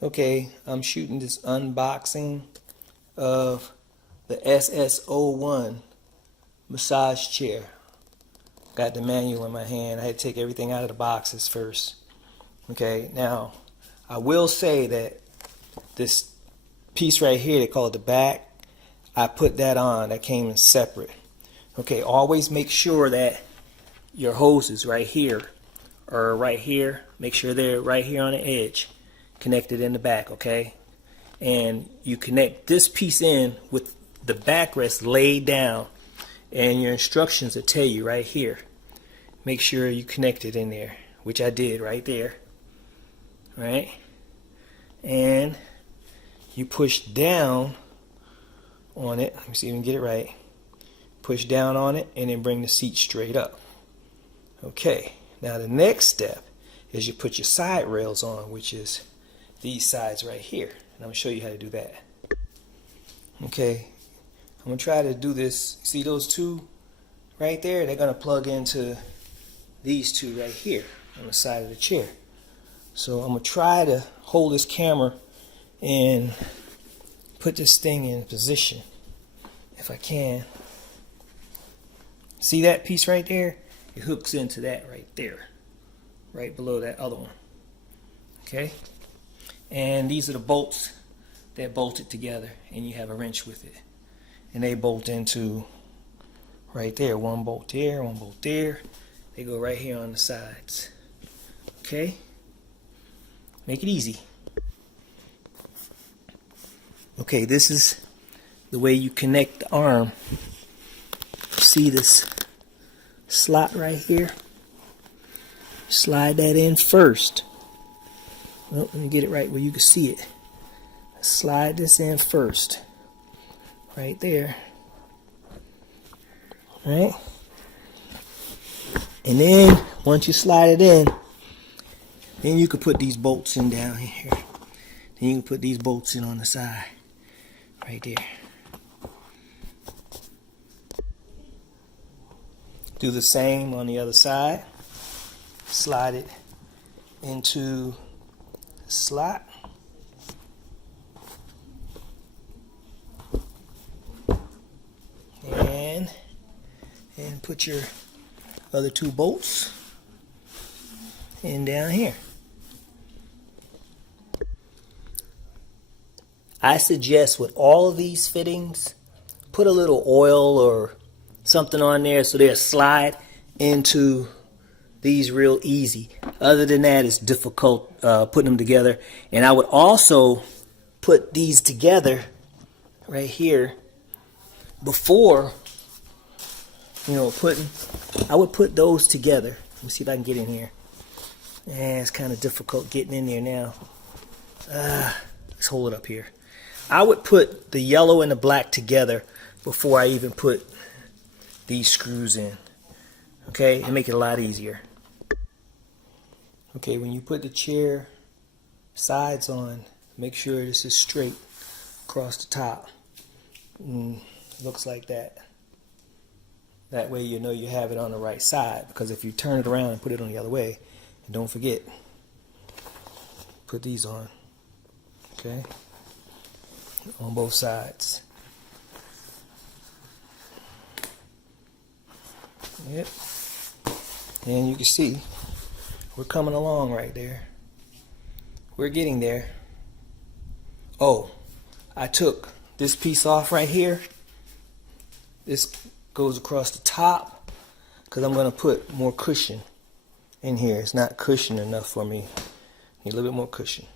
Okay, I'm shooting this unboxing of the SS01 massage chair. Got the manual in my hand. I had to take everything out of the boxes first. Okay, now I will say that this piece right here, they call it the back, I put that on. That came in separate. Okay, always make sure that your hoses right here or right here, make sure they're right here on the edge, connected in the back, okay? And you connect this piece in with the backrest laid down, and your instructions will tell you right here. Make sure you connect it in there, which I did right there, right? And you push down on it. Let me see if we can get it right. Push down on it and then bring the seat straight up. Okay, now the next step is you put your side rails on, which is these sides right here. And I'm going to show you how to do that. Okay, I'm going to try to do this. See those two right there? They're going to plug into these two right here on the side of the chair. So I'm going to try to hold this camera and put this thing in position if I can. See that piece right there? It hooks into that right there, right below that other one. Okay, and these are the bolts that bolt it together, and you have a wrench with it, and they bolt into right there. One bolt there, one bolt there. They go right here on the sides. Okay, make it easy. Okay, this is the way you connect the arm. See this slot right here? Slide that in first. Well, let me get it right where you can see it. Slide this in first. Right there. Right? And then, once you slide it in, then you can put these bolts in down here. Then you can put these bolts in on the side. Right there. Do the same on the other side. Slide it into the slot. And put your other two bolts in down here. I suggest with all of these fittings, put a little oil or something on there so they'll slide into these real easy. Other than that, it's difficult putting them together. And I would also put these together right here before, I would put those together. Let me see if I can get in here. It's kind of difficult getting in there now. Let's hold it up here. I would put the yellow and the black together before I even put these screws in. Okay, and make it a lot easier. Okay, when you put the chair sides on, make sure this is straight across the top. Looks like that. That way you know you have it on the right side, because if you turn it around and put it on the other way, and don't forget, put these on. Okay, on both sides. Yep. And you can see we're coming along right there. We're getting there. Oh, I took this piece off right here. This goes across the top because I'm going to put more cushion in here. It's not cushion enough for me. Need a little bit more cushion.